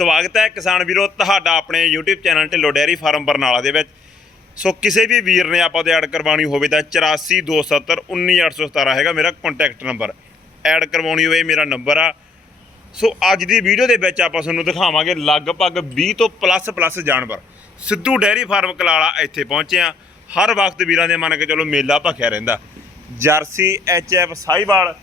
ਸਵਾਗਤ ਹੈ ਕਿਸਾਨ ਵੀਰੋ, ਤੁਹਾਡਾ ਆਪਣੇ YouTube channel Dhillon dairy farm Barnala ਦੇ ਵਿੱਚ। ਸੋ ਕਿਸੇ ਵੀ ਵੀਰ ਨੇ ਆਪਾਂ ਤੇ ਐਡ ਕਰਵਾਉਣੀ ਹੋਵੇ ਤਾਂ 8427191817 ਹੈਗਾ ਮੇਰਾ ਕੰਟੈਕਟ ਨੰਬਰ ਐਡ ਕਰਵਾਉਣੀ ਹੋਵੇ ਮੇਰਾ ਨੰਬਰ ਆ। ਸੋ ਅੱਜ ਦੀ ਵੀਡੀਓ ਦੇ ਵਿੱਚ ਆਪਾਂ ਤੁਹਾਨੂੰ ਦਿਖਾਵਾਂਗੇ ਲਗਭਗ 20 ਤੋਂ ਪਲੱਸ ਪਲੱਸ ਜਾਨਵਰ। ਸਿੱਧੂ ਡੈਰੀ ਫਾਰਮ ਕਲਾਲਾ ਇੱਥੇ ਪਹੁੰਚੇ ਆ। ਹਰ ਵਕਤ ਵੀਰਾਂ ਦੇ ਮਨ ਕੇ ਚਲੋ ਮੇਲਾ ਭਖਿਆ ਰਹਿੰਦਾ। ਜਰਸੀ ਐਚਐਫ ਸਾਈਵਾਲ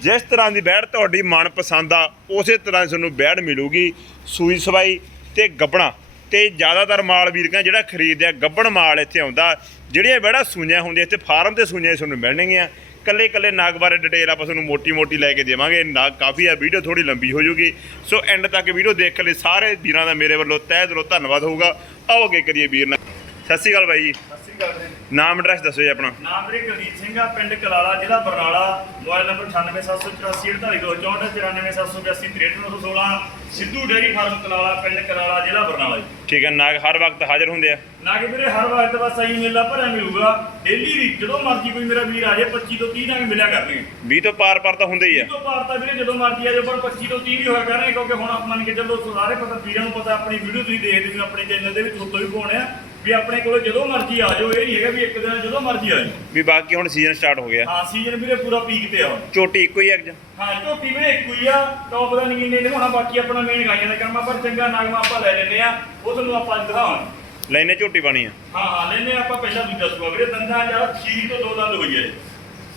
ਜਿਸ ਤਰ੍ਹਾਂ ਦੀ ਬੈੜ ਤੁਹਾਡੀ ਮਨਪਸੰਦ ਆ, ਉਸੇ ਤਰ੍ਹਾਂ ਤੁਹਾਨੂੰ ਬੈੜ ਮਿਲੂਗੀ। ਸੂਈ ਸਵਾਈ ਤੇ ਗੱਬਣਾ। ਤੇ ਜ਼ਿਆਦਾਤਰ ਮਾਲ ਵੀਰਕਾਂ ਜਿਹੜਾ ਖਰੀਦਦੇ ਆ ਗੱਬਣ ਮਾਲ ਇੱਥੇ ਆਉਂਦਾ। ਜਿਹੜੀਆਂ ਬੈੜਾਂ ਸੂਈਆਂ ਹੁੰਦੀਆਂ, ਇੱਥੇ ਫਾਰਮ ਤੇ ਸੂਈਆਂ ਤੁਹਾਨੂੰ ਮਿਲਣਗੀਆਂ। ਕੱਲੇ ਕੱਲੇ ਨਾਗ ਬਾਰੇ ਡਿਟੇਲ ਆਪਾਂ ਤੁਹਾਨੂੰ ਮੋਟੀ ਮੋਟੀ ਲੈ ਕੇ ਦੇਵਾਂਗੇ। ਨਾਗ ਕਾਫੀ ਆ, ਵੀਡੀਓ ਥੋੜੀ ਲੰਬੀ ਹੋ ਜੂਗੀ। ਸੋ ਐਂਡ ਤੱਕ ਵੀਡੀਓ ਦੇਖ ਲਈ ਸਾਰੇ ਵੀਰਾਂ ਦਾ ਮੇਰੇ ਵੱਲੋਂ ਤਹਿ ਦਿਲੋਂ ਧੰਨਵਾਦ ਹੋਊਗਾ। ਆਓ ਅੱਗੇ ਕਰੀਏ ਵੀਰ ਨਾਲ। ਸਤਿ ਸ਼੍ਰੀ ਅਕਾਲ ਬਾਈ ਜੀ। ਸਤਿ ਸ਼੍ਰੀ ਅਕਾਲ ਜੀ। ਨਾਮ ਐਡਰੈਸ ਦੱਸੋ ਜੀ ਆਪਣਾ। ਨਾਮ ਵੀਰੇ ਕੁਲਦੀਪ ਸਿੰਘ ਆ ਪਿੰਡ ਕਲਾਲਾ ਜ਼ਿਲ੍ਹਾ Barnala mobile number 9874842916 Sidhu dairy farm Kalala ਪਿੰਡ ਕਲਾਲਾ ਜ਼ਿਲ੍ਹਾ ਬਰਨਾਲਾ ਜੀ। ਠੀਕ ਹੈ ਨਾਗ ਹਰ ਵਕਤ ਹਾਜ਼ਰ ਹੁੰਦੇ ਆ। ਨਾ ਕਿ ਵੀਰੇ ਹਰ ਵਕਤ ਬਸ ਸਹੀ ਮੇਲਾ ਭਰਿਆ ਮਿਲੂਗਾ। ਡੇਲੀ ਦੀ ਜਦੋਂ ਮਰਜ਼ੀ ਕੋਈ ਮੇਰਾ ਵੀਰ ਆ ਜਾਏ 25 ਤੋਂ 30 ਨਾਲ ਮਿਲਿਆ ਕਰਨਗੇ। 20 ਤੋਂ ਪਾਰ ਪਾਰ ਤਾਂ ਹੁੰਦੇ ਹੀ ਆ। ਇਸ ਤੋਂ ਬਾਅਦ ਤਾਂ ਵੀਰੇ ਜਦੋਂ ਮਰਜ਼ੀ ਆ ਜਾਓ ਪਰ 25 ਤੋਂ 30 ਵੀ ਹੋਇਆ ਕਰਨਗੇ ਕਿਉਂਕਿ ਹੁਣ ਆਪਾਂ ਮੰਨ ਕੇ ਚੱਲੋ ਸਾਰੇ ਪਤਾ ਵੀਰਾਂ ਨੂੰ ਪਤਾ ਆਪਣੀ ਵੀਡੀਓ ਤੁਸੀਂ ਦੇਖਦੇ ਹੋ ਆਪਣੇ ਚੈਨਲ ਦੇ ਵਿੱਚ ਉਦੋਂ ਵੀ ਪਾਉਣੇ ਆ। ਵੀ ਆਪਣੇ ਕੋਲ ਜਦੋਂ ਮਰਜ਼ੀ ਆ ਜਾਓ ਇਹ ਨਹੀਂ ਹੈਗਾ ਵੀ ਇੱਕ ਦਿਨ ਜਦੋਂ ਮਰਜ਼ੀ ਆ ਜਾਓ। ਵੀ ਬਾਕੀ ਹੁਣ ਸੀਜ਼ਨ ਸਟਾਰਟ ਹੋ ਗਿਆ। ਹਾਂ ਸੀਜ਼ਨ ਵੀਰੇ ਪੂਰਾ ਪੀਕ ਤੇ ਆ ਹੁਣ। ਝੋਟੀ ਇੱਕੋ ਹੀ ਆ ਅੱਜ ਹਾਂ ਝੋਟੀ ਵੀਰੇ ਇੱਕੋ ਹੀ ਆ। ਟੌਪ ਦਾ ਨਹੀਂ ਨੇ ਹੋਣਾ ਬਾਕੀ ਆਪਣਾ ਮੇਨ ਗਾਈਆਂ ਦਾ ਕੰਮ ਆ ਪਰ ਚੰਗਾ ਨਾਗਮਾ ਆਪਾਂ ਲੈ ਲੈਨੇ ਆ। ਉਹ ਤੁਹਾਨੂੰ ਆਪਾਂ ਅੱਜ ਦਿਖਾਵਾਂਗੇ ਲੈਨੇ ਝੋਟੀ ਬਣੀ ਆ। ਹਾਂ ਹਾਂ ਲੈਨੇ ਆਪਾਂ ਪਹਿਲਾਂ ਦੂਜਾ ਸੂਆ ਵੀਰੇ। ਦੰਦਾਂ ਜਾਂ ਖੀਰ ਤੋਂ ਦੋ ਦੰਦ ਹੋਈ ਹੈ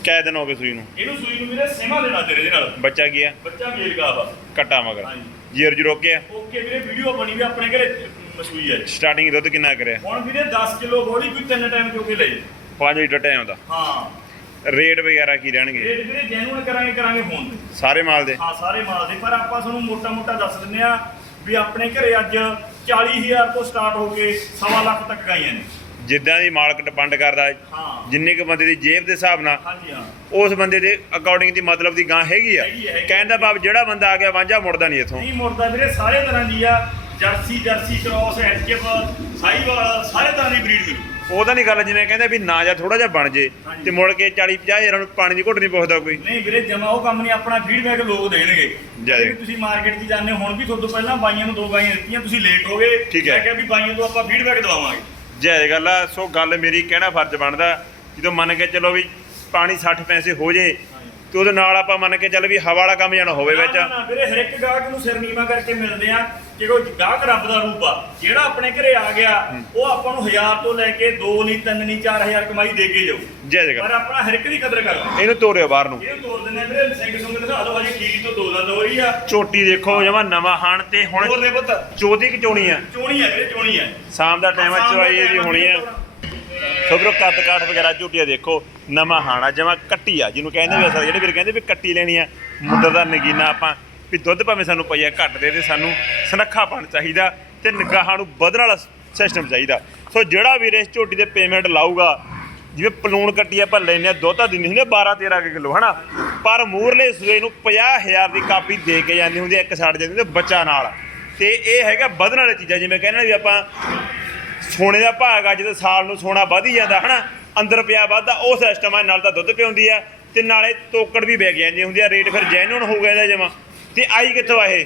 ਕੈ ਦਿਨ ਹੋ ਗਏ ਸੂਈ ਨੂੰ। ਇਹਨੂੰ ਸੂਈ ਨੂੰ ਵੀਰੇ ਸੇਮਾ ਦੇਣਾ ਤੇਰੇ ਦੇ ਨਾਲ। ਬੱਚਾ ਕੀ ਆ? ਬੱਚਾ ਮੇਲ ਗਾ ਵਾ ਕੱਟਾ ਮਗਰ। ਹਾਂਜੀ। ਜੀਰ ਜੂ ਰੋਕਿਆ ਓਕੇ ਵੀਰੇ ਵੀਡੀਓ ਬਣੀ ਵੀ ਆਪਣੇ ਘਰੇ। ਮਸੂਈ ਹੈ ਸਟਾਰਟਿੰਗ ਦੁੱਧ ਕਿੰਨਾ ਕਰਿਆ? ਹੁਣ ਵੀਰੇ 10 ਕਿਲੋ ਬੋੜੀ ਕੋਈ ਤਿੰਨ ਟਾਈਮ ਚੋ ਕੇ ਲੈ 5 ਲੀਟਰ ਟਾਈਮ ਦਾ। ਹਾਂ। ਰੇਟ ਵਗੈਰਾ ਕੀ ਰਹਿਣਗੇ? ਰੇਟ ਵੀਰੇ ਜੈਨੂਅਲ ਕਰਾਂਗੇ ਕਰਾਂਗੇ ਫੋਨ ਤੇ ਸਾਰੇ ਮਾਲ ਦੇ? ਹਾਂ ਸਾਰੇ ਮਾਲ ਦੇ। ਪਰ ਆਪਾਂ ਤੁਹਾਨੂੰ ਮੋਟਾ ਮੋਟਾ ਦੱਸ ਦਿੰਨੇ ਆ ਵੀ ਆਪਣੇ ਘਰੇ ਅੱਜ 40000 ਤੋਂ ਸਟਾਰਟ ਹੋ ਕੇ ਸਵਾ ਲੱਖ ਤੱਕ ਗਾਈਆਂ ਨੇ। ਜਿੱਦਾਂ ਦੀ ਮਾਲਕ ਡਿਪੈਂਡ ਕਰਦਾ ਹਾਂ। ਜਿੰਨੇ ਕੁ ਬੰਦੇ ਦੀ ਜੇਬ ਦੇ ਹਿਸਾਬ ਨਾਲ ਹਾਂਜੀ ਹਾਂ। ਉਸ ਬੰਦੇ ਦੇ ਅਕੋਰਡਿੰਗ ਦੀ ਮਤਲਬ ਦੀ ਗਾਂ ਹੈਗੀ ਆ। ਹੈਗੀ ਆ, ਹੈਗੀ ਆ। ਕਹਿਣ ਦਾ ਭਾਵ ਜਿਹੜਾ ਬੰਦਾ ਆ ਗਿਆ ਵਾਂਝਾ ਮੁੜਦਾ ਨਹੀਂ ਇੱਥੋਂ। ਨਹੀਂ ਮੁੜਦਾ ਵੀਰੇ ਸਾਰੇ ਤਰ੍ਹਾਂ ਦੀ ਆ। Jersey jersey cross HF Sahiwal ਸਾਰੇ ਤਰ੍ਹਾਂ ਦੀ ਬਰੀਡ ਮਿਲੂ ਉਹਦਾ ਨਹੀਂ ਗੱਲ ਜਿਵੇਂ ਕਹਿੰਦੇ ਵੀ ਨਾ ਜਾਂ ਥੋੜਾ ਜਿਹਾ ਬਣ ਜੇ। ਤੇ ਮੁੜ ਕੇ 40 50 ਹਜ਼ਾਰਾਂ ਨੂੰ ਪਾਣੀ ਦੀ ਘੁੱਟ ਨਹੀਂ ਪੁੱਛਦਾ ਕੋਈ ਨਹੀਂ ਵੀਰੇ ਜਮਾ ਉਹ ਕੰਮ ਨਹੀਂ ਆਪਣਾ ਫੀਡਬੈਕ ਲੋਕ ਦੇਣਗੇ ਜੈ ਜੈ। ਵੀ ਤੁਸੀਂ ਮਾਰਕੀਟ 'ਚ ਜਾਂਦੇ ਹੁਣ ਵੀ ਤੁਹਾਨੂੰ ਪਹਿਲਾਂ ਬਾਈਆਂ ਨੂੰ ਦੋ ਬਾਈਆਂ ਦਿੱਤੀਆਂ ਤੁਸੀਂ ਲੇਟ ਹੋ ਗਏ ਠੀਕ ਹੈ। ਮੈਂ ਕਿਹਾ ਵੀ ਬਾਈਆਂ ਤੋਂ ਆਪਾਂ ਫੀਡਬੈਕ ਦਵਾਵਾਂਗੇ ਜੈ ਗੱਲ ਆ ਸੋ ਗੱਲ ਮੇਰੀ ਕਹਿਣਾ ਫਰਜ਼ ਬਣਦਾ ਜਦੋਂ ਮੰਨ ਕੇ ਚੱਲੋ ਵੀ ਪਾਣੀ 60 ਪੈਸੇ ਹੋ ਜੇ ਤੇ ਉਹਦੇ ਨਾਲ ਆਪਾਂ ਮੰਨ ਕੇ ਚੱਲ ਵੀ ਹਵਾ ਵਾਲਾ ਕੰਮ ਜਾਣਾ ਹੋਵੇ ਵਿੱਚ। ਨਾ, ਨਾ, ਨਾ, ਵੀਰੇ ਹਰ ਇੱਕ ਗਾਹਕ ਨੂੰ ਸਿਰ ਨੀਵਾ ਕਰਕੇ ਮਿਲਦੇ ਆ ਕਿ ਕੋਈ ਗਾਹਕ ਰੱਬ ਦਾ ਰੂਪ ਆ। ਜਿਹੜਾ ਆਪਣੇ ਘਰੇ ਆ ਗਿਆ ਉਹ ਆਪਾਂ ਨੂੰ 1000 ਤੋਂ ਲੈ ਕੇ 2 ਨਹੀਂ 3 ਨਹੀਂ 4000 ਕਮਾਈ ਦੇ ਕੇ ਜਾਊ। ਜੈ ਜੈ ਪਰ ਆਪਣਾ ਹਰ ਇੱਕ ਦੀ ਕਦਰ ਕਰਨਾ ਇਹਨੂੰ ਤੋਰਿਓ ਬਾਹਰ ਨੂੰ। ਇਹਨੂੰ ਤੋੜ ਦਿੰਦੇ ਆ ਵੀਰੇ ਸਿੰਘ ਸੁੰਗ ਦਿਖਾ ਦਿਓ ਹਜੇ ਖੀਰੀ ਤੋਂ ਦੋ ਹੋ ਰਹੀ ਆ। ਚੋਟੀ ਦੇਖੋ ਜਮਾ ਨਵਾਂ ਹਾਣ ਤੇ ਹੋਰ ਹੁਣ ਦੇ ਪੁੱਤ। ਚੋਦੀ ਕਿ ਚੋਣੀ ਆ? ਚੋਣੀ ਆ ਵੀਰੇ ਚੋਣੀ ਆ। ਸ਼ਾਮ ਦਾ ਟਾਈਮ ਆ ਚਵਾਈ ਇਹਦੀ ਹੋਣੀ ਆ। ਸੋਬਰੋ ਕੱਟ ਕਾਠ ਵਗੈਰਾ, ਝੂਟੀਆਂ ਦੇਖੋ, ਨਵਾਂ ਹਾਣਾ ਜਮਾ ਕੱਟੀ ਆ ਜਿਹਨੂੰ ਕਹਿੰਦੇ ਵੀ ਅਸਲ ਜਿਹੜੇ ਵੀਰ ਕਹਿੰਦੇ ਵੀ ਕੱਟੀ ਲੈਣੀ ਆ, ਮੁੰਦਰ ਦਾ ਨਗੀਨਾ ਆਪਾਂ ਵੀ ਦੁੱਧ ਭਾਵੇਂ ਸਾਨੂੰ ਪਈਆ ਘੱਟ ਦੇ ਤੇ ਸਾਨੂੰ ਸਨੱਖਾ ਸੁਨੱਖਾਪਣ ਚਾਹੀਦਾ ਤੇ ਨਿਗਾਹਾਂ ਨੂੰ ਵਧਣ ਵਾਲਾ ਸਿਸਟਮ ਚਾਹੀਦਾ। ਸੋ ਜਿਹੜਾ ਵੀਰ ਇਸ ਝੋਟੀ ਤੇ ਪੇਮੈਂਟ ਲਾਊਗਾ, ਜਿਵੇਂ ਪਲੂਣ ਕੱਟੀ ਆਪਾਂ ਲੈਨੇ ਆ ਦੁੱਧ ਤਾਂ ਦਿੰਦੀ ਹੁੰਦੀ 12 13 ਕਿਲੋ, ਹਨਾ? ਪਰ ਮੂਰਲੇ ਸੂਏ ਨੂੰ 50000 ਦੀ ਕਾਪੀ ਦੇ ਕੇ ਜਾਂਦੀ ਹੁੰਦੀ ਇੱਕ ਸਾਈਡ ਜਾਂਦੀ ਹੁੰਦੀ ਬੱਚਾ ਨਾਲ। ਤੇ ਇਹ ਹੈਗਾ ਵਧਣ ਵਾਲੀ ਚੀਜ਼ਾਂ, ਜਿਵੇਂ ਕਹਿੰਦੇ ਨੇ ਵੀ ਆਪਾਂ ਸੋਨੇ ਦਾ ਭਾਗ ਆ ਜਦੋਂ ਸਾਲ ਨੂੰ ਸੋਨਾ ਵਧ ਹੀ ਜਾਂਦਾ ਹਨਾ? ਅੰਦਰ ਪਿਆ ਵੱਧਦਾ ਉਹ ਸਿਸਟਮ ਆ ਨਾਲ ਤਾਂ ਦੁੱਧ ਪਿਉਂਦੀ ਆ ਤੇ ਨਾਲੇ ਤੋਕੜ ਵੀ ਵਿਕ ਜਾਂਦੀ ਹੁੰਦੀ ਆ ਰੇਟ ਫਿਰ ਜੈਨੂਨ ਹੋਊਗਾ ਇਹਦਾ ਜਮਾ। ਤੇ ਆਈ ਕਿੱਥੋਂ ਆ ਇਹ?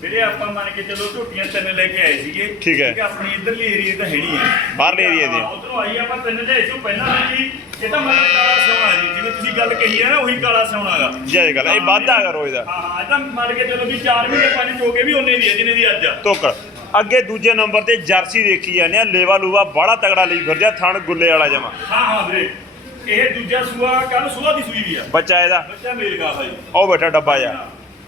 ਵੀਰੇ ਆਪਾਂ ਮੰਨ ਕੇ ਚੱਲੋ ਝੋਟੀਆਂ ਤਿੰਨ ਲੈ ਕੇ ਆਏ ਸੀਗੇ। ਠੀਕ ਹੈ। ਆਪਣੀ ਇਧਰਲੀ ਏਰੀਆ ਤਾਂ ਹੈ ਨਹੀਂ ਹੈ ਬਾਹਰਲੇ ਏਰੀਏ ਦੀ। ਉਧਰੋਂ ਆਈ ਆਪਾਂ ਤਿੰਨ ਲੈ ਸੀ ਪਹਿਲਾਂ ਵੀ ਇਹ ਤਾਂ ਮਤਲਬ ਕਾਲਾ ਸੋਨਾ ਜੀ ਜਿਵੇਂ ਤੁਸੀਂ ਗੱਲ ਕਹੀ ਹੈ ਨਾ ਉਹੀ ਕਾਲਾ ਸੋਨਾਗਾ ਜੈ ਗੱਲ ਇਹ ਵਾਧਾ ਕਰ ਰੋਜ਼ ਦਾ। ਹਾਂ ਹਾਂ ਇਹ ਤਾਂ ਮੰਨ ਕੇ ਚੱਲੋ ਵੀ 4 ਮਹੀਨੇ ਪੰਜ ਚੋਕੇ ਵੀ ਉਹਨੇ ਦੀ ਹੈ ਜਿੰਨੇ ਦੀ ਅੱਜ ਆ। ਤੋਕੜ। ਅੱਗੇ ਦੂਜੇ ਨੰਬਰ ਤੇ ਜਰਸੀ ਦੇਖੀ ਜਾਂਦੇ ਆ ਲੇਵਾ ਲੂਵਾ ਬੜਾ ਤਗੜਾ ਲਈ ਫਿਰਦਿਆ ਥਣ ਗੁੱਲੇ ਵਾਲਾ ਜਮਾ। ਹਾਂ ਹਾਂ ਵੀਰੇ। ਇਹ ਦੂਜਾ ਸੂਆ ਕੱਲ ਸੂਆ ਦੀ ਸੂਈ ਵੀ ਆ। ਬੱਚਾ ਇਹਦਾ। ਬੱਚਾ ਮੇਲ ਗਾ ਭਾਈ। ਉਹ ਬੈਠਾ ਡੱਬਾ ਜਾ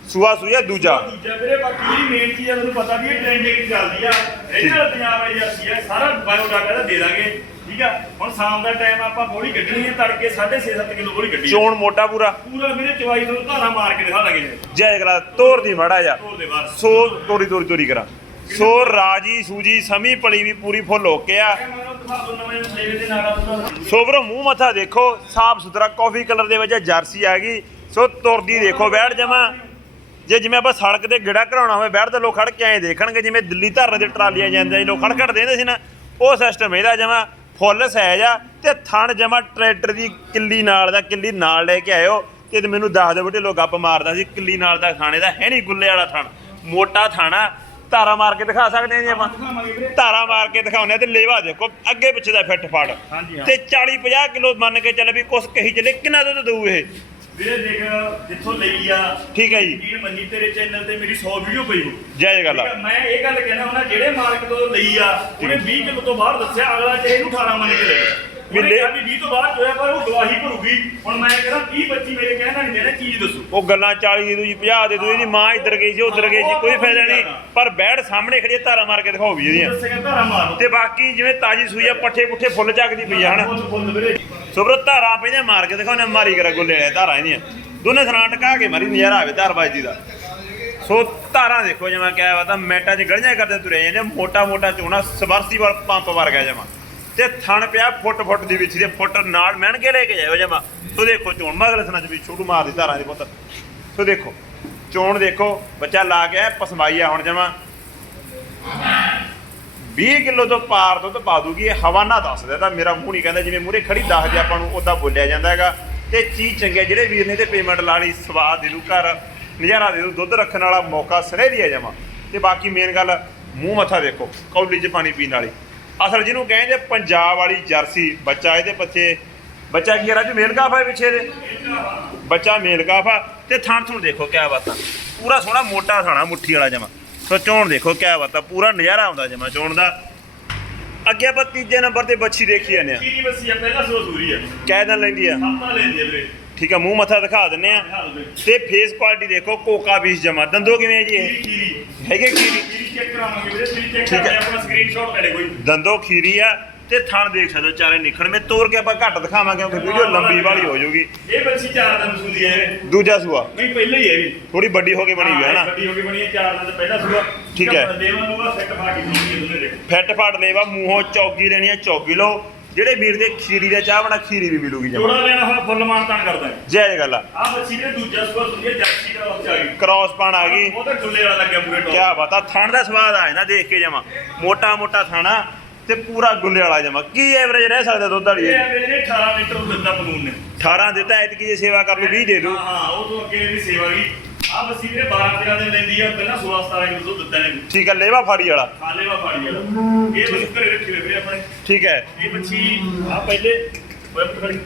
ਸੂਆ ਸੂਆ ਦੂਜਾ। ਦੂਜਾ ਵੀਰੇ ਬਾਕੀ ਮੇਨ ਚੀਜ਼ ਆ ਤੁਹਾਨੂੰ ਪਤਾ ਵੀ ਇਹ ਟ੍ਰੈਂਡਿੰਗ ਚੱਲਦੀ ਆ। ਰੀਜਨਲ ਪੰਜਾਬ ਵਾਲੀ ਜਰਸੀ ਆ ਸਾਰਾ ਬਾਇਓ ਡਾਟਾ ਦਾ ਦੇ ਦਾਂਗੇ। ਠੀਕ ਆ? ਹੁਣ ਸ਼ਾਮ ਦਾ ਟਾਈਮ ਆਪਾਂ ਬੋੜੀ ਕੱਢਣੀ ਹੈ ਤੜਕੇ 6.5 7 ਕਿਲੋ ਬੋੜੀ ਕੱਢੀ। ਚੋਣ ਮੋਟਾ ਪੂਰਾ। ਪੂਰਾ ਵੀਰੇ ਚਵਾਈ ਤੁਹਾਨੂੰ ਧਾਰਾ ਮਾਰ ਕੇ ਦਿਖਾ ਦਾਂਗੇ। ਜੈ ਗਲਾ ਤੋਰ ਦੀ ਮੜਾ ਜਾ ਤੋਰ ਦੇ ਬਾਅਦ। ਸੋ ਤੋਰੀ ਤੋਰੀ ਤੋਰੀ ਕਰਾਂ। ਸੋ ਰਾਜੀ ਸੂਜੀ ਸਮੀ ਪਲੀ ਵੀ ਪੂਰੀ ਫੁੱਲ ਹੋ ਕੇ ਆ। ਸੋ ਵੀਰੋ, ਮੂੰਹ ਮੱਥਾ ਦੇਖੋ, ਸਾਫ਼ ਸੁਥਰਾ ਕਾਫੀ ਕਲਰ ਦੇ ਵਿੱਚ ਜਰਸੀ ਆ ਗਈ। ਸੋ ਤੁਰਦੀ ਦੇਖੋ, ਬੈਠ ਜਮਾ ਜੇ ਜਿਵੇਂ ਆਪਾਂ ਸੜਕ ਤੇ ਗਿੜਾ ਘਰਾਉਣਾ ਹੋਵੇ, ਬੈਠ ਤੇ ਲੋਕ ਖੜ ਕੇ ਐਂ ਦੇਖਣਗੇ, ਜਿਵੇਂ ਦਿੱਲੀ ਧਰਨੇ ਦੇ ਟਰਾਲੀਆਂ ਜਾਂਦੇ ਸੀ, ਲੋਕ ਖੜ ਖੜ ਦੇਂਦੇ ਸੀ ਨਾ, ਉਹ ਸਿਸਟਮ ਇਹਦਾ ਜਮਾ ਫੁੱਲ ਸਹਿਜ ਆ, ਤੇ ਥਣ ਜਮਾ ਟਰੈਕਟਰ ਦੀ ਕਿੱਲੀ ਨਾਲ ਦਾ, ਕਿੱਲੀ ਨਾਲ ਲੈ ਕੇ ਆਇਓ, ਤੇ ਮੈਨੂੰ ਦੱਸ ਦਿਓ ਬੇਟੇ, ਲੋਕ ਗੱਪ ਮਾਰਦਾ ਸੀ, ਕਿੱਲੀ ਨਾਲ ਦਾ ਖਾਣੇ ਦਾ ਹੈ ਨਹੀਂ ਗੁੱਲੇ ਵਾਲਾ ਥਣ। ਮੋਟਾ ਥਾਣਾ ਧਾਰਾ ਮਾਰ ਕੇ ਦਿਖਾ ਸਕਦੇ ਆ ਜੀ ਆਪਾਂ। ਦਿਖਾਵਾਂਗੇ ਵੀਰੇ। ਧਾਰਾ ਮਾਰ ਕੇ ਦਿਖਾਉਂਦੇ ਆ ਤੇ ਲੇਵਾ ਦੇਖੋ ਅੱਗੇ ਪਿੱਛੇ ਦਾ ਫਿੱਟ ਫੜ। ਹਾਂਜੀ ਹਾਂ। ਤੇ 40 50 ਕਿਲੋ ਮੰਨ ਕੇ ਚੱਲ ਵੀ ਕੁਛ ਕਹੀ ਚੱਲੇ ਕਿੰਨਾ ਦੁੱਧ ਦਊ ਇਹ? ਵੀਰੇ ਦੇਖ ਜਿੱਥੋਂ ਲਈ ਆ ਠੀਕ ਹੈ ਜੀ। ਇਹ ਮੰਨੀ ਤੇਰੇ ਚੈਨਲ ਤੇ ਮੇਰੀ 100 ਵੀਡੀਓ ਪਈ ਹੋ ਜੈ ਗੱਲ ਆ ਠੀਕ ਆ, ਮੈਂ ਇਹ ਗੱਲ ਕਹਿਣਾ ਹੁੰਦਾ ਜਿਹੜੇ ਮਾਲਕ ਤੋਂ ਲਈ ਆ ਉਹਨੇ 20 ਕਿਲੋ ਤੋਂ ਬਾਹਰ ਦੱਸਿਆ ਅਗਲਾ ਚਾਹੇ ਇਹਨੂੰ 18 ਮੰਨ ਕੇ ਲੈ ਵੀ ਵੀ ਲੈ- ਲੈ 20 ਤੋਂ ਬਾਹਰ ਹੋਇਆ ਪਰ ਉਹ ਗਵਾਹੀ ਭਰੂਗੀ। ਹੁਣ ਮੈਂ ਕਹਿੰਦਾ 30 25 ਮੇਰੇ ਕਹਿਣਾ ਨਹੀਂ ਦੇਣਾ ਚੀਜ਼ ਦੱਸੋ। ਉਹ ਗੱਲਾਂ 40 ਦੇ ਦੂ ਜੀ 50 ਦੇ ਦੂ ਇਹਦੀ ਮਾਂ ਇੱਧਰ ਗਈ ਸੀ ਉੱਧਰ ਗਈ ਸੀ ਕੋਈ ਫਾਇਦਾ ਨਹੀਂ। ਪਰ ਬੈੜ ਸਾਹਮਣੇ ਖੜੀ ਧਾਰਾ ਮਾਰ ਕੇ ਦਿਖਾਓ ਵੀ ਇਹਦੀਆਂ ਤੇ ਬਾਕੀ ਜਿਵੇਂ ਤਾਜੀ ਸੂਈ ਆ ਪੱਠੇ ਪੁੱਠੇ ਫੁੱਲ ਚੱਕਦੀ ਪਈ ਆ ਹਨਾ? ਫੁੱਲ ਫੁੱਲ ਵੀਰੇ। ਸੁਬਰ ਧਾਰਾ ਪਈਆਂ ਮਾਰ ਕੇ ਦਿਖਾਉਣੇ ਮਾਰੀ ਕਰਾ ਗੁੱਲੇ ਵਾਲੇ ਧਾਰਾ ਇਹਦੀਆਂ। ਦੋਨੇ ਸਰਾਂ ਟਕਾ ਕੇ ਮਾਰੀ ਨਜ਼ਾਰਾ ਆਵੇ ਧਾਰਬਾਜੀ ਦਾ। ਸੋ ਧਾਰਾਂ ਦੇਖੋ ਜਿਵੇਂ ਕਿਹਾ ਵਾ ਤਾਂ ਮੈਟਾਂ 'ਚ ਗਲੀਆਂ ਕਰਦੇ ਤੁਰੇ ਜਾਂਦੇ ਮੋਟਾ ਮੋਟਾ ਚੋਣਾ ਸਬਰਸੀਬਲ ਪੰਪ ਵਰਗਾ ਜਮਾ। ਤੇ ਥਣ ਪਿਆ ਫੁੱਟ ਫੁੱਟ ਦੀ ਵਿੱਚ ਦੇ ਫੁੱਟ ਨਾਲ ਮਹਿਣ ਕੇ ਲੈ ਕੇ ਜਾਇਓ ਜਮਾ। ਸੋ ਦੇਖੋ, ਚੋਣ ਮਗਲੇ ਸਨਾਂ 'ਚ ਵੀ ਛੋਟੂ ਮਾਰਦੀ ਧਾਰਾਂ ਦੇ ਪੁੱਤ। ਸੋ ਦੇਖੋ, ਚੋਣ ਦੇਖੋ, ਬੱਚਾ ਲਾ ਕੇ ਪਸਮਾਈ ਆ ਹੁਣ ਜਮਾ। 20 ਕਿਲੋ ਤੋਂ ਪਾਰ ਦੁੱਧ ਪਾ ਦੂਗੀ, ਇਹ ਹਵਾਨਾ ਦੱਸਦਾ ਤਾਂ ਮੇਰਾ ਮੂੰਹ ਨਹੀਂ ਕਹਿੰਦਾ, ਜਿਵੇਂ ਮੂਰੇ ਖੜੀ ਦੱਸ ਦੇ ਆਪਾਂ ਨੂੰ ਉਦਾਂ ਬੋਲਿਆ ਜਾਂਦਾ ਹੈਗਾ। ਤੇ ਚੀਜ਼ ਚੰਗੇ, ਜਿਹੜੇ ਵੀਰ ਨੇ ਤੇ ਪੇਮੈਂਟ ਲਾਣੀ ਸਵਾਦ ਦੇ ਦੂ ਘਰ, ਨਜ਼ਾਰਾ ਦੇ ਦੂ ਦੁੱਧ ਰੱਖਣ ਵਾਲਾ ਮੌਕਾ ਸਨੇਰੀ ਹੈ ਜਮਾ। ਤੇ ਬਾਕੀ ਮੇਨ ਗੱਲ, ਮੂੰਹ ਮੱਥਾ ਦੇਖੋ, ਕੌਲੀ 'ਚ ਪਾਣੀ ਪੀਣ ਵਾਲੀ। ਅਸਲ ਜਿਹਨੂੰ ਕਹਿੰਦੇ ਪੰਜਾਬ ਵਾਲੀ ਜਰਸੀ। ਬੱਚਾ ਇਹਦੇ ਪਿੱਛੇ ਬੱਚਾ ਕੀ ਹੈ ਰਾਜੂ ਮੇਲ ਕਾਫਾ ਪਿੱਛੇ ਦੇ ਬੱਚਾ ਮੇਲ ਕਾਫਾ ਤੇ ਥਣ ਥਣ ਦੇਖੋ ਕਿਆ ਬਾਤਾਂ। ਪੂਰਾ ਸੋਹਣਾ ਮੋਟਾ ਥਾਣਾ ਮੁੱਠੀ ਵਾਲਾ ਜਮਾ। ਸੋ ਚੋਣ ਦੇਖੋ ਕਿਆ ਬਾਤਾਂ। ਪੂਰਾ ਨਜ਼ਾਰਾ ਆਉਂਦਾ ਜਮਾ ਚੋਣ ਦਾ। ਅੱਗੇ ਆਪਾਂ ਤੀਜੇ ਨੰਬਰ ਤੇ ਬੱਚੀ ਦੇਖੀ ਜਾਂਦੇ ਆ। ਕੀਰੀ ਬੱਸੀ ਆ ਪਹਿਲਾਂ ਸੋ ਆ। ਕਹਿ ਲੈਂਦੀ ਆ। ਹਫਤਾ ਲੈਂਦੀ ਆ ਵੀਰੇ। ਠੀਕ ਆ ਮੂੰਹ ਮੱਥਾ ਦਿਖਾ ਦਿੰਨੇ ਆ। ਤੇ ਫੇਸ ਕੁਆਲਿਟੀ ਦੇਖੋ ਕੋਕਾ ਬੀਸ ਜਮਾ। ਦੰਦੋ ਕਿਵੇਂ ਹੈ ਜੀ ਇਹ? ਹੈਗੇ ਖੀਰੀ? ਚੈੱਕ ਕਰਾਵਾਂਗੇ ਵੀਰੇ ਤੁਸੀਂ ਚੈੱਕ ਹੈ। ਕਰਕੇ ਆਪਣਾ ਸਕਰੀਨਸ਼ਾਟ ਲੈ ਲੈ ਕੋਈ। ਦੰਦੋ ਖੀਰੀ ਆ ਤੇ ਥਣ ਦੇਖ ਸਕਦੇ ਹੋ ਚਾਰੇ ਨਿਖਣ ਮੇ ਤੋੜ ਕੇ ਆਪਾਂ ਘੱਟ ਦਿਖਾਵਾਂਗੇ ਕਿਉਂਕਿ ਵੀਡੀਓ ਲੰਬੀ ਵਾਲੀ ਹੋ ਜਾਊਗੀ। ਇਹ ਬੱਚੀ ਚਾਰ ਦਿਨ ਸੁਣਦੀ ਹੈ। ਦੂਜਾ ਸੂਆ? ਨਹੀਂ ਪਹਿਲਾਂ ਹੀ ਹੈ ਵੀ। ਥੋੜੀ ਵੱਡੀ ਹੋ ਕੇ ਬਣੀ ਹੋਈ ਹੈ ਨਾ ਵੱਡੀ ਹੋ ਗਈ ਬਣੀ ਹੈ ਚਾਰ ਤੋਂ ਪਹਿਲਾਂ ਸੂਆ। ਠੀਕ ਹੈ। ਦੇਵਾਂ ਨੂੰ ਸੈੱਟ ਪਾ ਕੇ ਸੁਣਦੀ ਹੈ ਦੋਨੇ ਦੇਖੋ ਫੈਟ ਫਾਟ ਲੇਵਾ ਮੂੰਹੋਂ ਚੌਗੀ ਲੈਣੀ ਆ ਚੌਗੀ ਲਓ। ਜਿਹੜੇ ਵੀਰ ਦੇ ਖੀਰੀ ਦਾ ਚਾਹ ਬਣਾ ਖੀਰੀ ਵੀ ਮਿਲੂਗੀ ਜਮਾ। ਜੋੜਾ ਲੈਣਾ ਹੋਇਆ ਫੁੱਲ ਮਾਨਤਾਨ ਕਰਦਾ ਹੈ। ਜੈ ਗੱਲ ਆ ਆ ਬੱਚੀ ਨੇ ਦੂਜਾ ਸੁਣਦੀ ਹੈ ਜਰਸੀ ਦਾ ਬੱਚਾ ਆ ਗਈ। ਕ੍ਰਾਸ ਪਾਣ ਆ ਗਈ। ਉਹ ਤਾਂ ਡੁੱਲੇ ਵਾਲਾ ਲੱਗਿਆ ਪੂਰੇ ਟੌਪ ਕਿਆ ਬਾਤ ਆ ਥਣ ਦਾ ਸਵਾਦ ਆ ਜਾਂਦਾ ਦੇਖ ਕੇ ਜਮਾ। ਮੋਟਾ ਮੋਟਾ ਥਾਣਾ ਤੇ ਪੂਰਾ ਗੁੱਲੇ ਵਾਲਾ ਜਮਾ। ਕੀ ਐਵਰੇਜ ਰਹਿ ਸਕਦਾ ਦੁੱਧ ਵਾਲੀ? ਇਹ ਇਹ? ਐਵੇਂ ਨੇ 18 ਲੀਟਰ ਦੁੱਧ ਦਿੱਤਾ ਕਾਨੂੰਨ ਨੇ। 18 ਦਿੱਤਾ ਐਤਕੀ ਜੇ ਸੇਵਾ ਕਰ ਲੂ 20 ਦੇ ਦੂ ਹਾਂ ਹਾਂ ਉਹ ਤੋਂ ਅੱਗੇ ਦੀ ਸੇਵਾ ਗਈ ਆ ਬੱਚੀ ਵੀਰੇ 12 13 ਦਿਨ ਲੈਂਦੀ ਆ ਪਹਿਲਾਂ 16 17 ਕਿਲੋ ਦੁੱਧ ਦਿੱਤਾ ਨੇ ਠੀਕ ਹੈ ਲੇਵਾ ਫਾੜੀ ਵਾਲਾ। ਖਾਲੇ ਵਾ ਫਾੜੀ ਵਾਲਾ। ਇਹ ਬੱਚੀ ਘਰੇ ਰੱਖੀ ਹੋਈ ਵੀਰੇ ਆਪਣੇ। ਠੀਕ ਹੈ। ਇਹ ਬੱਚੀ ਆ ਪਹਿਲੇ ਖੜੀ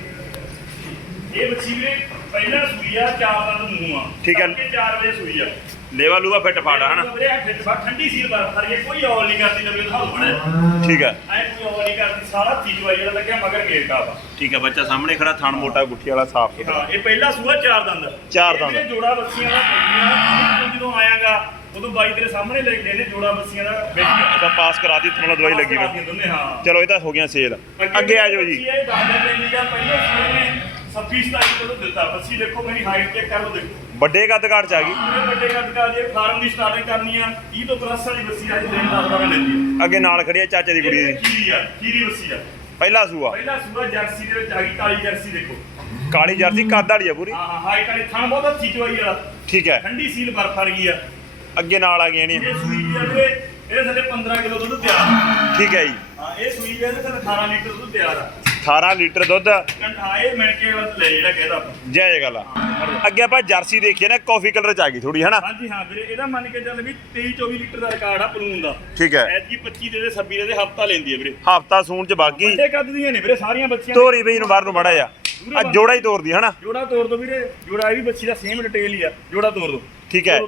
ਇਹ ਬੱਚੀ ਵੀਰੇ ਪਹਿਲਾਂ ਸੂਈ ਆ ਚਾਰ ਦਾ ਮੂੰਹ ਆ। ਠੀਕ ਹੈ। ਤੜਕੇ ਚਾਰ ਵਜੇ ਸੂਈ ਆ। ਲੇਵਾ ਲੂਵਾ ਫਿੱਟ ਫਾੜਾ ਹਨਾ? ਵੀਰੇ ਇਹ ਫਿੱਟ ਫਾੜ ਠੰਡੀ ਸੀ ਬਰਫ ਹਰ ਕੋਈ ਔਲ ਨਹੀਂ ਕਰਦੀ ਨਵੇਂ ਦਿਖਾਉ ਬਣਾ ਠੀਕ ਹੈ ਐ ਕੋਈ ਔਲ ਨਹੀਂ ਕਰਦੀ ਸਾਰਾ ਚੀਜ਼ਵਾਈ ਜਿਹੜਾ ਲੱਗਿਆ ਮਗਰ ਗੇਟ ਆ ਵਾ ਠੀਕ ਹੈ ਬੱਚਾ ਸਾਹਮਣੇ ਖੜਾ ਥਣ ਮੋਟਾ ਗੁੱਠੀ ਵਾਲਾ ਸਾਫ਼ ਸੁਥਰਾ। ਹਾਂ ਇਹ ਪਹਿਲਾ ਸੂਆ ਚਾਰ ਦੰਦ। ਚਾਰ ਇਹ ਦੰਦ। ਵੀਰੇ ਜੋੜਾ ਬੱਸੀਆਂ ਦਾ ਪਈਆਂ ਜਦੋਂ ਆਇਆਗਾ ਉਦੋਂ ਬਾਈ ਤੇਰੇ ਸਾਹਮਣੇ ਲੈ ਕੇ ਨੇ ਜੋੜਾ ਬੱਸੀਆਂ ਦਾ ਵੇਚ ਇਹਦਾ ਪਾਸ ਕਰਾਤੀ ਥਣ ਦਵਾਈ ਲੱਗੀ ਦੋਨੇ ਹਾਂ। ਚਲੋ ਇਹ ਤਾਂ ਹੋ ਗਿਆ ਸੇਲ। ਅੱਗੇ ਆ ਜਾਓ ਜੀ। ਇਹ ਦਿਨ ਲੈਂਦੀ ਆ ਪਹਿਲੇ ਸੂਏ ਨੇ 26 27 ਕਿਲੋ ਦਿੱਤਾ। ਬੱਸੀ ਦੇਖੋ ਮੇਰੀ ਹਾਈਟ ਚੈੱਕ ਕਰ ਦੇਖੋ। ਵੱਡੇ ਕੱਦ ਕਾਠ ਚ ਆ ਗਈ। ਇਹ ਵੱਡੇ ਕੱਦ ਕਾ ਜੇ ਫਾਰਮ ਦੀ ਸਟਾਰਟਿੰਗ ਕਰਨੀ ਆ। 30 ਤੋਂ ਪਲੱਸ ਵਾਲੀ ਬੱਸੀ ਅੱਜ ਦਿਨ ਦਾ ਦੌਰਾ ਲੈਂਦੀ ਅੱਗੇ ਨਾਲ ਖੜੀ ਆ ਚਾਚੇ ਦੀ ਆ ਕੁੜੀ ਇਹ ਦੀ ਖੀਰੀ ਆ ਖੀਰੀ ਬੱਸੀ ਆ। ਪਹਿਲਾ ਸੂਆ। ਪਹਿਲਾ ਸੂਆ ਜਰਸੀ ਦੇ ਵਿੱਚ ਆ ਗਈ ਕਾਲੀ ਜਰਸੀ ਦੇਖੋ। ਕਾਲੀ ਜਰਸੀ ਕੱਦ ਵਾਲੀ ਆ ਪੂਰੀ। ਹਾਂ ਹਾਂ ਹਾਈਟ ਵਾਲੀ ਥਣ ਬਹੁਤ ਅੱਛੀ ਚਵਾਈ ਵਾਲਾ ਠੀਕ ਹੈ। ਠੰਡੀ ਸੀਲ ਬਰਫ ਵਰ ਗਈ ਆ। ਅੱਗੇ ਨਾਲ ਆ ਗਈਆਂ ਨੇ। ਇਹ ਸੂਈ ਦੀ ਆ ਵੀਰੇ ਇਹ ਸਾਡੇ 15 ਕਿਲੋ ਦੁੱਧ ਤਿਆਰ ਆ। ਠੀਕ ਹੈ ਜੀ। ਹਾਂ ਇਹ ਸੂਈ ਦੇ ਇਹਦੇ ਥੱਲੇ 18 ਲੀਟਰ ਦੁੱਧ ਤਿਆਰ ਆ। 18 ਲੀਟਰ ਦੁੱਧ। ਕੰਠਾ ਇਹ ਮਿਣ ਕੇ ਬਸ ਲੈ ਜਿਹੜਾ ਕਹਿਦਾ ਆਪਾਂ। ਜੈ ਜੈ ਗੱਲ। ਆ ਅੱਗੇ ਆਪਾਂ ਜਰਸੀ ਦੇਖੀਏ ਨਾ ਕਾਫੀ ਕਲਰ ਚ ਆ ਗਈ ਥੋੜੀ ਹਨਾ? ਹਾਂਜੀ ਹਾਂ ਵੀਰੇ ਇਹਦਾ ਮੰਨ ਕੇ ਚੱਲ ਵੀ 23 24 ਲੀਟਰ ਦਾ ਰਿਕਾਰਡ ਆ ਪਲੂਨ ਦਾ। ਠੀਕ ਹੈ। ਐਤਕੀ 25 ਦੇ ਦੇ 26 ਦੇ ਦੇ ਹਫਤਾ ਲੈਂਦੀ ਹੈ ਵੀਰੇ। ਹਫਤਾ ਸੂਣ ਚ ਬਾਕੀ। ਵੱਡੇ ਕੱਦ ਦੀਆਂ ਨੇ ਵੀਰੇ ਸਾਰੀਆਂ ਬੱਚੀਆਂ ਤੋਰੀ ਬਈ ਨੂੰ ਬਾਹਰ ਨੂੰ ਮੜਾ ਜਾ ਆ ਜੋੜਾ ਹੀ ਤੋਰਦੀ ਹਨਾ? ਜੋੜਾ ਤੋੜ ਦੋ ਵੀਰੇ ਜੋੜਾ ਇਹ ਵੀ ਬੱਚੀ ਦਾ ਸੇਮ ਡਿਟੇਲ ਹੀ ਆ। ਜੋੜਾ ਤੋੜ ਦੋ। ਠੀਕ ਹੈ।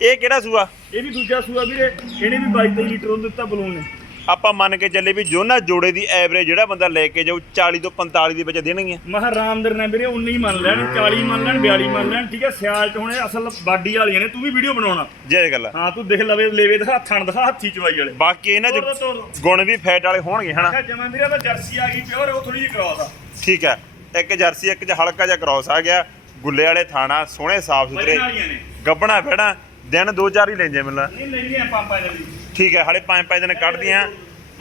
ਇਹ ਕਿਹੜਾ ਸੂਆ? ਇਹ ਵੀ ਦੂਜਾ ਸੂਆ ਵੀਰੇ ਇਹਨੇ ਵੀ 22 23 ਲੀਟਰ ਦੁੱਧ ਦਿੱਤਾ ਬਲੂਨ ਨੇ। ਆਪਾਂ ਮੰਨ ਕੇ ਚੱਲੇ ਵੀ ਜੋਨਾ ਜੋੜੇ ਦੀ ਐਵਰੇਜ ਜਿਹੜਾ ਬੰਦਾ ਲੈ ਕੇ ਜਾਊ 40 ਤੋਂ 45 ਦੀ ਵਿੱਚ ਦੇਣਗੀਆਂ। ਮਹਾ ਰਾਮਦਰ ਨੇ ਵੀਰੇ 19 ਮੰਨ ਲੈਣ 40 ਮੰਨ ਲੈਣ 42 ਮੰਨ ਲੈਣ ਠੀਕ ਹੈ ਸਿਆਲ ਚ ਹੁਣ ਇਹ ਅਸਲ ਬਾਡੀ ਵਾਲੀਆਂ ਨੇ ਤੂੰ ਵੀ ਵੀਡੀਓ ਬਣਾਉਣਾ। ਜੈ ਜੈ ਗੱਲ। ਆ ਹਾਂ ਤੂੰ ਦੇਖ ਲਵੇ ਲੇਵੇ ਦਿਖਾ ਥਣ ਦਿਖਾ ਹੱਥੀ ਚਵਾਈ ਵਾਲੇ। ਬਾਕੀ ਇਹਨਾਂ ਦੋ, ਚ ਦੋ। ਗੁਣ ਵੀ ਫੈਟ ਵਾਲੇ ਹੋਣਗੇ ਹਨਾ? ਅੱਛਾ ਜਮਾ ਵੀਰੇ ਤਾਂ ਜਰਸੀ ਆ ਗਈ ਪਿਓਰ ਉਹ ਥੋੜੀ ਜਿਹੀ ਕ੍ਰਾਸ ਆ। ਠੀਕ ਹੈ ਇੱਕ ਜਰਸੀ ਇੱਕ ਚ ਹਲਕਾ ਜਿਹਾ ਕ੍ਰਾਸ ਆ ਗਿਆ ਗੁੱਲੇ ਵਾਲੇ ਥਾਣਾ ਸੋਹਣੇ ਸਾਫ਼ ਸੁਥਰੇ ਗੱਬਣਾ ਫੇੜਾ ਦਿਨ ਦੋ ਚਾਰ ਹੀ ਲੈਂਦੇ ਮੈਨੂੰ। ਨਹੀਂ ਲੈਂਦੀਆਂ ਪਾਪਾ ਇਹਨਾਂ ਦੀ ਠੀਕ ਹੈ, ਹਾਲੇ ਪੰਜ ਪੰਜ ਦਿਨ ਕੱਢਦੀਆਂ।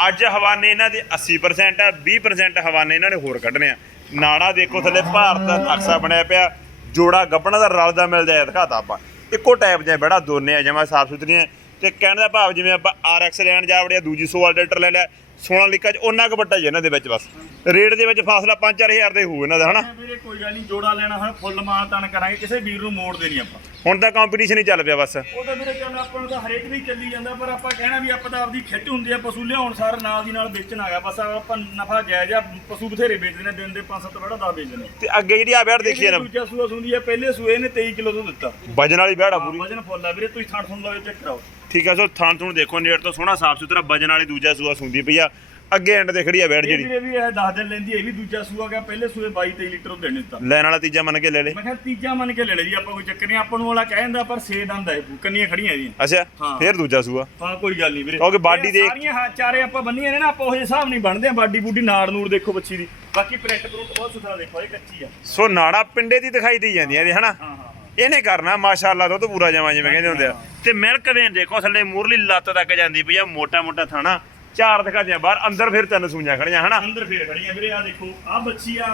ਅੱਜ ਹਵਾਨੇ ਇਹਨਾਂ ਦੇ 80% ਆ 20% ਹਵਾਨੇ ਇਹਨਾਂ ਨੇ ਹੋਰ ਕੱਢਣੇ ਆ। ਨਾੜਾ ਦੇਖੋ ਥੱਲੇ, ਭਾਰਤ ਦਾ ਨਕਸ਼ਾ ਬਣਿਆ ਪਿਆ। ਜੋੜਾ ਗੱਬਣਾ ਦਾ ਰਲਦਾ ਮਿਲਦਾ ਹੈ, ਦਿਖਾਤਾ ਆਪਾਂ। ਇੱਕੋ ਟਾਈਪ ਜਿਹਾ ਬੜਾ ਦੋਨੇ ਆ, ਜਮਾ ਸਾਫ਼ ਸੁਥਰੀਆਂ ਤੇ ਕਹਿਣ ਦਾ ਭਾਵ ਜਿਵੇਂ ਆਪਾਂ RX ਲੈਣ ਜਾ ਵੜਿਆ, ਦੂਜੀ 100 ਲੀਟਰ ਲੈ ਲਿਆ ਸੋਨਾਲੀਕਾ ਚ ਉਹਨਾਂ ਕੁ ਵੱਟਾ ਜੀ ਇਹਨਾਂ ਦੇ ਵਿੱਚ ਬਸ। ਰੇਟ ਦੇ ਵਿੱਚ ਫਾਸਲਾ 5-4000 ਦੇ ਹੋਊ ਇਹਨਾਂ ਦਾ ਹਨਾ? ਵੀਰੇ ਕੋਈ ਗੱਲ ਨਹੀਂ ਜੋੜਾ ਲੈਣਾ ਹੁਣ ਫੁੱਲ ਮਾਨ ਤਾਨ ਕਰਾਂਗੇ ਕਿਸੇ ਵੀਰ ਨੂੰ ਮੋੜਦੇ ਨਹੀਂ ਆਪਾਂ। ਹੁਣ ਤਾਂ ਕੰਪੀਟੀਸ਼ਨ ਹੀ ਚੱਲ ਪਿਆ ਬਸ। ਉਹ ਤਾਂ ਵੀਰੇ ਚੱਲ ਆਪਾਂ ਨੂੰ ਤਾਂ ਹਰੇਕ ਦੀ ਚੱਲੀ ਜਾਂਦਾ ਪਰ ਆਪਾਂ ਕਹਿਣਾ ਵੀ ਆਪਾਂ ਤਾਂ ਆਪਦੀ ਖਿੱਚ ਹੁੰਦੀ ਆ ਪਸ਼ੂ ਲਿਆਉਣ ਸਾਰ ਨਾਲ ਦੀ ਨਾਲ ਵੇਚਣ ਆ ਗਿਆ। ਬਸ ਆਪਾਂ ਨਫਾ ਜਾਇਜ਼ ਆ ਪਸ਼ੂ ਬਥੇਰੇ ਵੇਚਦੇ ਨੇ ਦਿਨ ਦੇ 5-7 ਬੜਾ ਦਾ ਵੇਚਦੇ ਨੇ। ਤੇ ਅੱਗੇ ਜਿਹੜੀ ਆ ਬੈੜ ਦੇਖੀਏ ਨਾ। ਦੂਜਾ ਸੂਆ ਸੁੰਦੀ ਆ ਪਹਿਲੇ ਸੂਏ ਨੇ 23 ਕਿਲੋ ਤੋਂ ਦਿੱਤਾ। ਵਜਨ ਵਾਲੀ ਆ ਪੂਰੀ। ਵਜਨ ਫੁੱਲ ਆ ਵੀਰੇ ਤੁਸੀਂ ਥਣ ਸੁਣ ਲਓ ਚੈੱਕ ਕਰਾਓ। ਠੀਕ ਆ ਸੋ ਥਾਣ ਥੂਣ ਦੇਖੋ ਨੇੜ ਤੋਂ ਸੋਹਣਾ ਸਾਫ਼ ਸੁਥਰਾ ਵਜਨ ਵਾਲੀ ਦੂਜਾ ਸੂਆ ਸੁੰਦੀ ਪਈ ਆ। ਅੱਗੇ ਐਂਡ ਤੇ ਖੜੀ ਆ ਇਹ ਜਿਹੜੀ। ਵੀਰੇ ਵੀ ਇਹ 10 ਦਿਨ ਲੈਂਦੀ ਇਹ ਵੀ ਦੂਜਾ ਸੂਆ ਗਿਆ ਪਹਿਲੇ ਸੂਏ 22 23 ਲੀਟਰ ਉਹ ਦੇਣ ਦਿੱਤਾ। ਲੈਣ ਵਾਲਾ ਤੀਜਾ ਮੰਨ ਕੇ ਲੈ ਲੈ। ਮੈਂ ਕਿਹਾ ਤੀਜਾ ਮੰਨ ਕੇ ਲੈ ਲੈ ਜੀ ਆਪਾਂ ਕੋਈ ਚੱਕਰ ਨਹੀਂ ਆਪਾਂ ਨੂੰ ਵਾਲਾ ਕਹਿ ਦਿੰਦਾ ਪਰ 6 ਦੰਦ ਹੈ ਕੰਨੀਆਂ ਖੜੀਆਂ ਜੀ। ਅੱਛਾ ਹਾਂ। ਫੇਰ ਦੂਜਾ ਸੂਆ। ਹਾਂ ਕੋਈ ਗੱਲ ਨਹੀਂ ਵੀਰੇ। ਕਿਉਂਕਿ ਬਾਡੀ ਇਹ ਦੇਖ- ਸਾਰੀਆਂ ਹਾਂ ਚਾਰੇ ਆਪਾਂ ਬੰਨੀਆਂ ਨੇ ਨਾ ਆਪਾਂ ਉਹ ਜਿਹੇ ਹਿਸਾਬ ਨਹੀਂ ਬਣਦੇ ਆ ਬਾਡੀ ਬੂਡੀ ਨਾੜ ਨੂੜ ਦੇਖੋ ਬੱਚੀ ਦੀ। ਬਾਕੀ ਪ੍ਰਿੰਟ ਪ੍ਰੂਟ ਬਹੁਤ ਸੁਥਰਾ ਦੇਖੋ ਇਹ ਕੱਚੀ ਆ। ਸੋ ਨਾੜਾ ਪਿੰਡੇ ਦੀ ਦਿਖਾਈ ਦੀ ਇਹਦੇ ਹਨਾ? ਹਾਂ ਹਾਂ ਹਾਂ। ਇਹਨੇ ਕਰਨਾ ਮਾਸ਼ਾਅੱਲਾ ਦੁੱਧ ਪੂਰਾ ਜਮਾ ਜਿਵੇਂ ਕਹਿੰਦੇ ਹੁੰਦੇ ਆ। ਤੇ ਮਿਲਕ ਵੇਨ ਦੇਖੋ ਥੱਲੇ ਮੂਰਲੀ ਲੱਤ ਤੱਕ ਜਾਂਦੀ ਪਈ ਆ ਮੋਟਾ ਮੋਟਾ ਥਾਣਾ ਚਾਰ ਦਿਖਾਦੀਆਂ ਬਾਹਰ ਅੰਦਰ ਫਿਰ ਤਿੰਨ ਸੂਈਆਂ ਖੜੀਆਂ ਹਨਾ? ਅੰਦਰ ਫੇਰ ਖੜੀਆਂ ਵੀਰੇ ਆ ਦੇਖੋ ਆ ਬੱਚੀ ਆ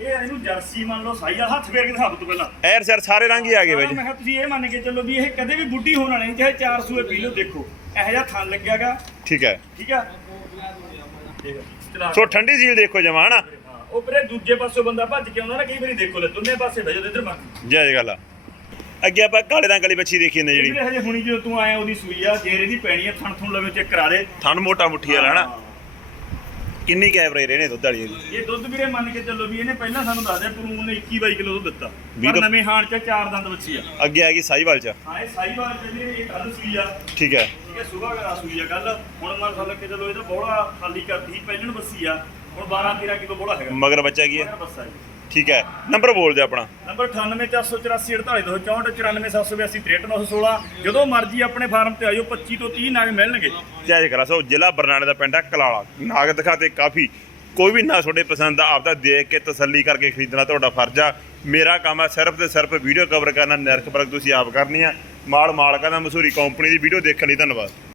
ਇਹ ਇਹਨੂੰ ਜਰਸੀ ਮੰਨ ਲਓ ਸਾਈ ਆ ਹੱਥ ਫੇਰ ਕੇ ਤੋਂ ਪਹਿਲਾਂ। ਐਰ ਸਰ ਸਾਰੇ ਰੰਗ ਹੀ ਆ ਗਏ ਮੈਂ ਵਿੱਚ ਕਿਹਾ ਤੁਸੀਂ ਇਹ ਮੰਨ ਕੇ ਚੱਲੋ ਵੀ ਇਹ ਕਦੇ ਵੀ ਬੁੱਢੀ ਹੋਣ ਵਾਲੀ ਨਹੀਂ ਚਾਹੇ 4 ਸੂਏ ਪੀ ਲਓ ਦੇਖੋ ਇਹੋ ਜਿਹਾ ਥਣ ਲੱਗਿਆਗਾ। ਠੀਕ ਹੈ। ਠੀਕ ਆ? ਸੋ ਠੰਡੀ ਸੀਲ ਦੇਖੋ ਜਮਾ ਹਨਾ? ਉਹ ਵੀਰੇ ਦੂਜੇ ਪਾਸੋਂ ਬੰਦਾ ਭੱਜ ਕੇ ਆਉਂਦਾ ਨਾ ਕਈ ਵਾਰੀ ਦੇਖੋ ਲੈ ਦੋਨੇ ਪਾਸੇ ਭਜੋ ਇੱਧਰ ਬੰਦ ਜੈ ਜੈ ਗੱਲ ਆ। ਅੱਗੇ ਆਪਾਂ ਕਾਲੇ ਰੰਗ ਵਾਲੀ ਬੱਚੀ ਦੇਖੀ ਨੇ ਜਿਹੜੀ। ਹਜੇ ਹੁਣੀ ਜਦੋਂ ਤੂੰ ਆਇਆ ਉਹਦੀ ਸੂਈ ਆ ਜੇਰ ਇਹਦੀ ਪੈਣੀ ਆ ਥਣ ਥਣ ਲਵੇ ਚੈੱਕ ਕਰਾ ਦੇ। ਥਣ ਮੋਟਾ ਮੁੱਠੀ ਵਾਲਾ ਹਨਾ? ਕਿੰਨੀ ਕੈਵਰੇਜ ਰਹੇ ਨੇ ਦੁੱਧ ਵਾਲੀ? ਇਹ ਦੁੱਧ ਵੀਰੇ ਮੰਨ ਕੇ ਚੱਲੋ ਵੀ ਇਹਨੇ ਪਹਿਲਾਂ ਸਾਨੂੰ ਦੱਸਦੇ ਪਰੂਨ ਨੇ 21 22 ਕਿਲੋ ਦੁੱਧ ਦਿੱਤਾ। ਪਰ ਨਵੇਂ ਹਾਣ ਚ ਚਾਰ ਦੰਦ ਬੱਚੀ ਆ। ਅੱਗੇ ਆ ਗਈ ਸਾਈਵਾਲ ਚ। ਹਾਂ ਇਹ ਸਾਈਵਾਲ ਚੱਲੀ ਇਹ ਕੱਲ ਸੂਈ ਆ। ਠੀਕ ਹੈ ਠੀਕ ਹੈ ਸੁਬਾਹ ਕਰਾ ਸੂਈ ਆ ਕੱਲ ਹੁਣ ਮੰਨ ਸਕ ਕੇ ਚੱਲੋ ਇਹਦਾ ਬੋੜਾ ਖਾਲੀ ਕਰਤੀ ਪਹਿਲਣ ਬੱਸੀ ਆ। ਹੁਣ 12 13 ਕਿਲੋ ਬੋੜਾ ਹੈਗਾ। ਮਗਰ ਬੱਚਾ ਕੀ ਹੈ ਬੱਸਾ ਜੀ। ਠੀਕ ਹੈ। ਨੰਬਰ ਬੋਲ ਦੇ ਆਪਣਾ। ਨੰਬਰ 9848848264 94784 ਜਦੋਂ ਮਰਜ਼ੀ ਆਪਣੇ ਫਾਰਮ ਤੇ ਆਇਓ 25 ਤੋਂ 30 ਨਗ ਮਿਲਣਗੇ। ਜੈ ਕਰਾ ਸੋ ਜ਼ਿਲ੍ਹਾ ਬਰਨਾਲੇ ਦਾ ਪਿੰਡ ਹੈ ਕਲਾਲਾ। ਨਾਗ ਦਿਖਾਤੇ ਕਾਫੀ। ਕੋਈ ਵੀ ਨਾ ਤੁਹਾਡੇ ਪਸੰਦ ਦਾ ਆਪਦਾ ਦੇਖ ਕੇ ਤਸੱਲੀ ਕਰਕੇ ਖਰੀਦਣਾ ਤੁਹਾਡਾ ਫਰਜ਼ ਆ। ਮੇਰਾ ਕੰਮ ਹੈ ਸਿਰਫ ਤੇ ਸਿਰਫ ਵੀਡੀਓ ਕਵਰ ਕਰਨਾ ਨਿਰਖ ਪਰਖ ਤੁਸੀਂ ਆਪ ਕਰਨੀ ਆ। ਮਾਲ ਮਾਲਕਾਂ ਦਾ ਮਸ਼ਹੂਰੀ ਕੰਪਨੀ ਦੀ ਵੀਡੀਓ ਦੇਖਣ ਲਈ ਧੰਨਵਾਦ।